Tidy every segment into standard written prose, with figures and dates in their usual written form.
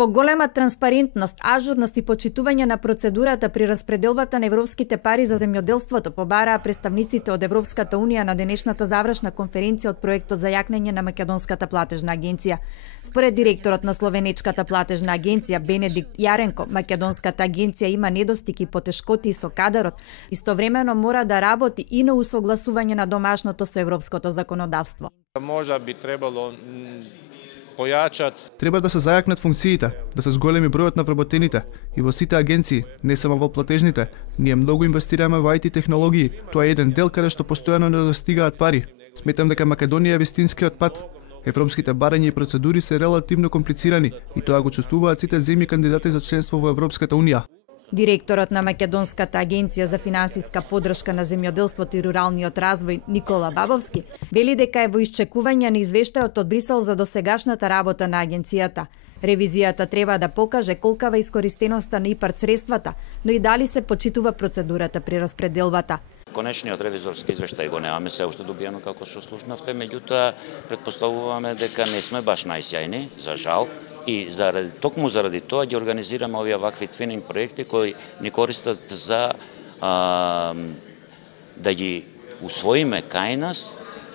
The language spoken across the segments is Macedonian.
Поголема транспарентност, ажурност и почитување на процедурата при распределбата на европските пари за земјоделството побараа представниците од Европската унија на денешната завршна конференција од проектот за јакнење на Македонската платежна агенција. Според директорот на Словенечката платежна агенција Бенедикт Јаренко, Македонската агенција има недостиг и потешкоти со кадарот, истовремено мора да работи и на усогласување на домашното со европското законодавство. Можда би требало појачат. Треба да се зајакнат функциите, да се зголеми бројот на вработените и во сите агенции, не само во платежните. Ние многу инвестираме во IT технологии. Тоа е еден дел каде што постојано не достигаат пари. Сметам дека Македонија е вистинскиот пат. Европските барања и процедури се релативно комплицирани и тоа го чувствуваат сите земји кандидати за членство во Европската унија. Директорот на Македонската агенција за финансиска поддршка на земјоделството и руралниот развој Никола Бабовски вели дека е во исчекување на извештајот од Брисел за досегашната работа на агенцијата. Ревизијата треба да покаже колкава е искористеноста на ИПАРД средствата, но и дали се почитува процедурата при распределбата. Конечниот ревизорски извештај го немаме се уште добиено како што слушнавте, меѓутоа претпоставуваме дека не сме баш најсјајни, за жал, и токму заради тоа ги организираме овие вакви твининг проекти кои ни користат за да ги усвоиме кај нас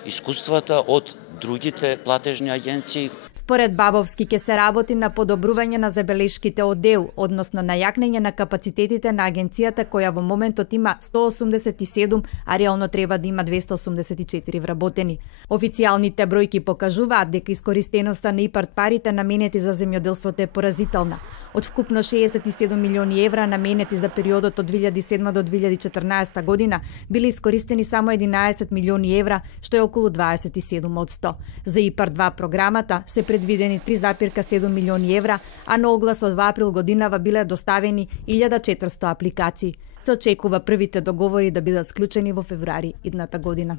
искуствата од другите платежни агенции. Според Бабовски ќе се работи на подобрување на забелешките од ДЕУ, односно на јакнење на капацитетите на агенцијата која во моментот има 187, а реално треба да има 284 вработени. Официјалните бројки покажуваат дека искористеноста на ИПАРД парите наменети за земјоделството е поразителна. Од вкупно 67 милиони евра наменети за периодот од 2007 до 2014 година биле искористени само 11 милиони евра, што е околу 27%. За ИПАРД 2 програмата се предвидени 3,7 милиони евра, а на оглас од 2 април годинава биле доставени 1400 апликации. Се очекува првите договори да бидат склучени во февруари идната година.